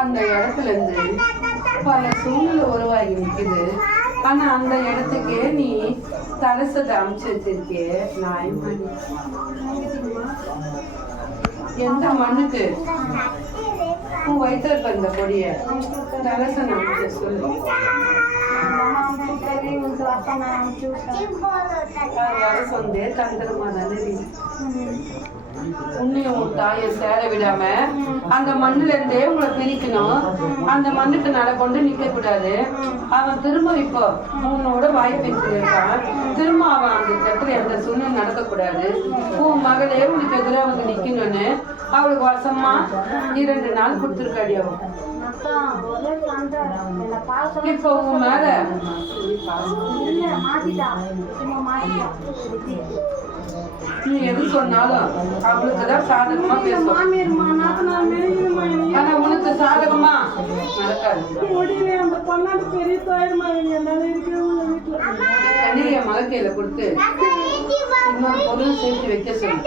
அந்த இடத்துல இருந்து பல சூழ்நிலை உருவாகி நிற்குது. ஆனா அந்த இடத்துக்கே நீ தலசத்தை அமைச்சு வச்சிருக்கே நாயமாடி. எந்த மண்ணுக்கு உன் வயிற்று இருந்த கொடிய தலசை அமைச்ச சொல்லு. வர சொந்தே தந்திரமா தானே உன்னையும் உன் தாயை சேர விடாம அந்த மண்ணுல இருந்தே உங்களை பிரிக்கணும். அந்த மண்ணுக்கு நட கொண்டு நிக்க கூடாது. அவன் திரும்ப இப்போ உன்னோட வாய்ப்பு இருக்கான். திரும்ப அவன் அந்த இடத்துல எந்த சூழ்நிலை நடக்கக்கூடாது. உன் மகளே உனக்கு எதிராக வந்து நிக்கணும்னு அவளுக்கு வருஷமா 2 நாள் கொடுத்துருக்காடி. அவன் இப்போ உன் மேல நீ எது சொன்னாலும் அவளுக்குதான் சாதகமா பேசுவான். ஆனா உனக்கு சாதகமா நடக்காது. தனிய மகக்கையில கொடுத்து இன்னொரு பொருள் சேர்த்து வைக்க சொல்லு.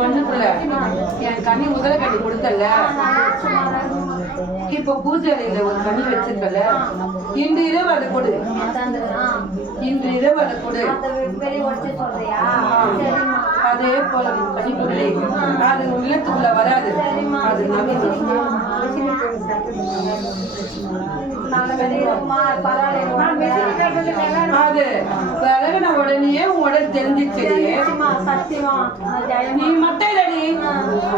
மண்ணுக்குள்ள என் கனி முதல கட்டி கொடுத்தல, இப்ப பூஜையில ஒரு கனி வச்சிருக்கல, இன்று இரவு அதை கொடு. இன்று இரவு அதை கொடு. அதே போல கனி கொடு. அது உள்ளத்துக்குள்ள வராது. அது அது விலகின உடனே உடல் தெரிஞ்சிச்சு. நீ மட்டும் இல்லடி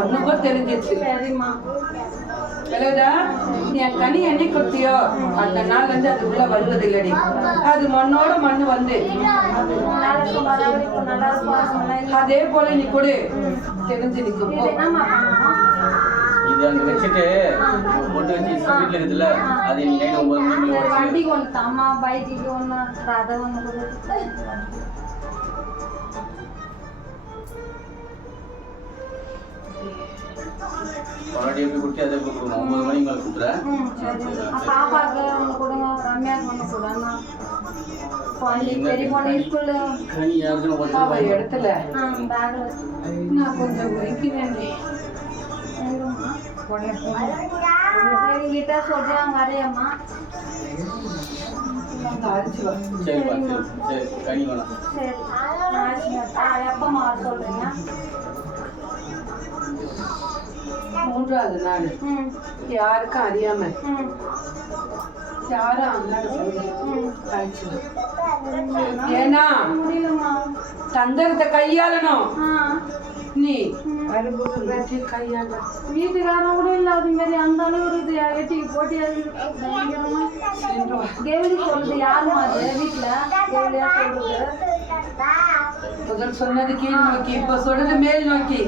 உனக்கும் தெரிஞ்சிச்சு. என் கனி என்னை கொடுத்தியோ அந்த நாள்ல இருந்து அது உள்ள வருவது இல்லடி. அது மண்ணோட மண்ணு வந்து அதே போல நீ கொடு தெரிஞ்சு நிற்கும். இது அங்க வச்சுட்டு போட்டு வச்சு வீட்டுல இருக்குதுல்ல, அது நீ நைட் 9 மணிக்கு வண்டிக்கு ஒன்று அம்மா பைக்கு ஒன்று அதை ஒன்று பராட்டி எப்படி குடிச்சு அதை கொடுக்கணும். 9 மணிக்கு மேலே கொடுத்துறேன். பாப்பாக்கு ஒன்று கொடுங்க, ரம்யாவுக்கு ஒன்று கொடுங்க. பெரிய பொண்ணு ஸ்கூல்ல இடத்துல நான் கொஞ்சம் உரிக்கிறேன். கிட்ட சொல்றாங்க வரையம்மா. எப்பமா வர சொல்றீங்க? 3வது நாள் யாருக்கும் அறியாம யாரும் அண்ணாட ஏன்னா தந்திரத்தை கையாளணும். நீ கையாள வீட்டுக்காரன் கூட இல்ல. அது மாதிரி அந்த அளவு வெட்டிக்கு போட்டி கேவலி சொல்றது யாருமா? அது வீட்டுல கேவலியா சொல்றது. முதல் சொன்னது கீழ் நோக்கி, இப்ப சொல்றது மேல் நோக்கி.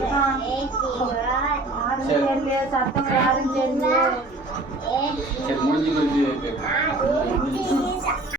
யாரும் தெரியல, சத்தம் யாரும் தெரியல.